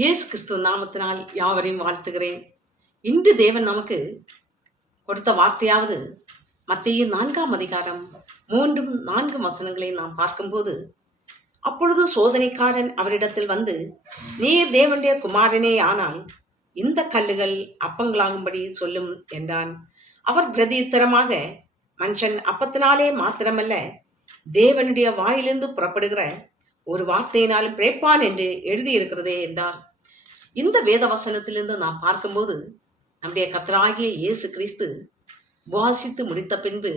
இயேசு கிறிஸ்துவ நாமத்தினால் யாவரையும் வாழ்த்துகிறேன். இன்று தேவன் நமக்கு கொடுத்த வார்த்தையாவது மத்தேயு 4ஆம் அதிகாரம் 3-4 வசனங்களை நாம் பார்க்கும்போது, அப்பொழுது சோதனைக்காரன் அவரிடத்தில் வந்து, நீர் தேவனுடைய குமாரனே ஆனால் இந்த கல்லுகள் அப்பங்களாகும்படி சொல்லும் என்றான். அவர் பிரதியுத்தரமாக, மனுஷன் அப்பத்தினாலே மாத்திரமல்ல, தேவனுடைய வாயிலிருந்து புறப்படுகிற ஒரு வார்த்தையினாலும் பிழைப்பான் என்று எழுதியிருக்கிறதே என்றார். இந்த வேத வசனத்திலிருந்து நாம் பார்க்கும்போது, நம்முடைய கர்த்தராகிய இயேசு கிறிஸ்து உபவாசித்து முடித்த பின்பு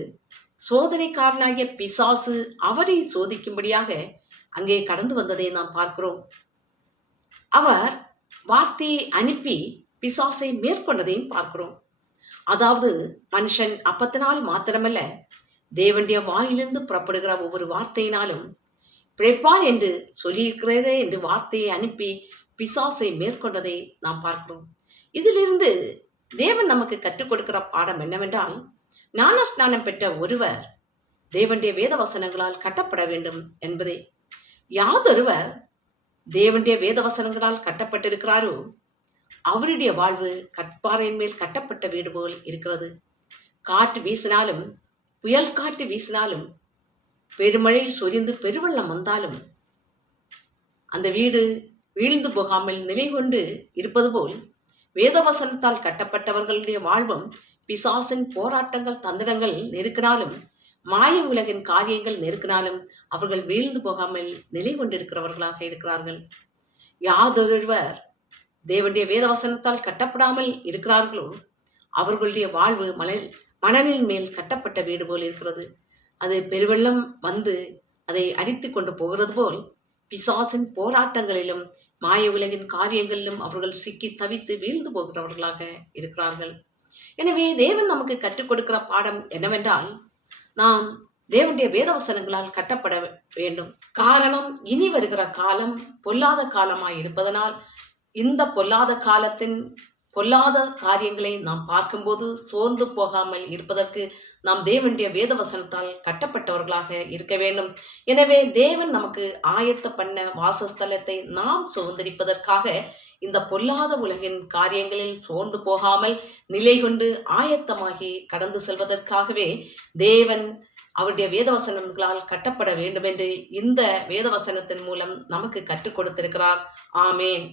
சோதனைக்காரனாகிய பிசாசு அவரை சோதிக்கும்படியாக அங்கே கடந்து வந்ததை நாம் பார்க்கிறோம். அவர் வார்த்தையை அனுப்பி பிசாசை மேற்கொண்டதையும் பார்க்கிறோம். அதாவது மனுஷன் அப்பத்தினால் மாத்திரமல்ல, தேவனுடைய வாயிலிருந்து புறப்படுகிற ஒவ்வொரு வார்த்தையினாலும் பிழைப்பான் என்று சொல்லியிருக்கிறதே என்று வார்த்தையை அனுப்பி பிசாசை மேற்கொண்டதை நாம் பார்க்கிறோம். இதிலிருந்து தேவன் நமக்கு கற்றுக் கொடுக்கிற பாடம் என்னவென்றால், ஞானஸ்நானம் பெற்ற ஒருவர் தேவனுடைய வேத வசனங்களால் கட்டப்பட வேண்டும் என்பதே. யாதொருவர் தேவனுடைய வேத வசனங்களால் கட்டப்பட்டிருக்கிறாரோ அவருடைய வாழ்வு கற்பாறையின் மேல் கட்டப்பட்ட வீடு போல் இருக்கிறது. காற்று வீசினாலும், புயல் காற்று வீசினாலும், பெருமழை சொரிந்து பெருவெள்ளம் வந்தாலும் அந்த வீடு வீழ்ந்து போகாமல் நிலை கொண்டு இருப்பது போல், வேதவசனத்தால் கட்டப்பட்டவர்களுடைய வாழ்வும் பிசாசின் போராட்டங்கள் தந்திரங்கள் நெருக்கினாலும், மாய உலகின் காரியங்கள் நெருக்கினாலும் அவர்கள் வீழ்ந்து போகாமல் நிலை கொண்டிருக்கிறவர்களாக இருக்கிறார்கள். யாதொருவர் தேவனுடைய வேதவசனத்தால் கட்டப்படாமல் இருக்கிறார்களோ அவர்களுடைய வாழ்வு மணலின் மேல் கட்டப்பட்ட வீடு போல் இருக்கிறது. அது பெருவெள்ளம் வந்து அதை அடித்து கொண்டு போகிறது போல், பிசாசின் போராட்டங்களிலும் மாய உலகின் காரியங்களிலும் அவர்கள் சிக்கி தவித்து வீழ்ந்து போகிறவர்களாக இருக்கிறார்கள். எனவே தேவன் நமக்கு கற்றுக் கொடுக்கிற பாடம் என்னவென்றால், நாம் தேவனுடைய வேதவசனங்களால் கட்டப்பட வேண்டும். காரணம், இனி வருகிற காலம் பொல்லாத காலமாய் இருப்பதனால் இந்த பொல்லாத காலத்தின் பொல்லாத காரியங்களை நாம் பார்க்கும்போது சோர்ந்து போகாமல் இருப்பதற்கு நாம் தேவனுடைய வேதவசனத்தால் கட்டப்பட்டவர்களாக இருக்க வேண்டும். எனவே தேவன் நமக்கு ஆயத்த பண்ண வாசஸ்தலத்தை நாம் சுதந்திரிப்பதற்காக இந்த பொல்லாத உலகின் காரியங்களில் சோர்ந்து போகாமல் நிலை கொண்டு ஆயத்தமாகி கடந்து செல்வதற்காகவே தேவன் அவருடைய வேதவசனங்களால் கட்டப்பட வேண்டும் என்று இந்த வேதவசனத்தின் மூலம் நமக்கு கற்றுக் கொடுத்திருக்கிறார். ஆமேன்.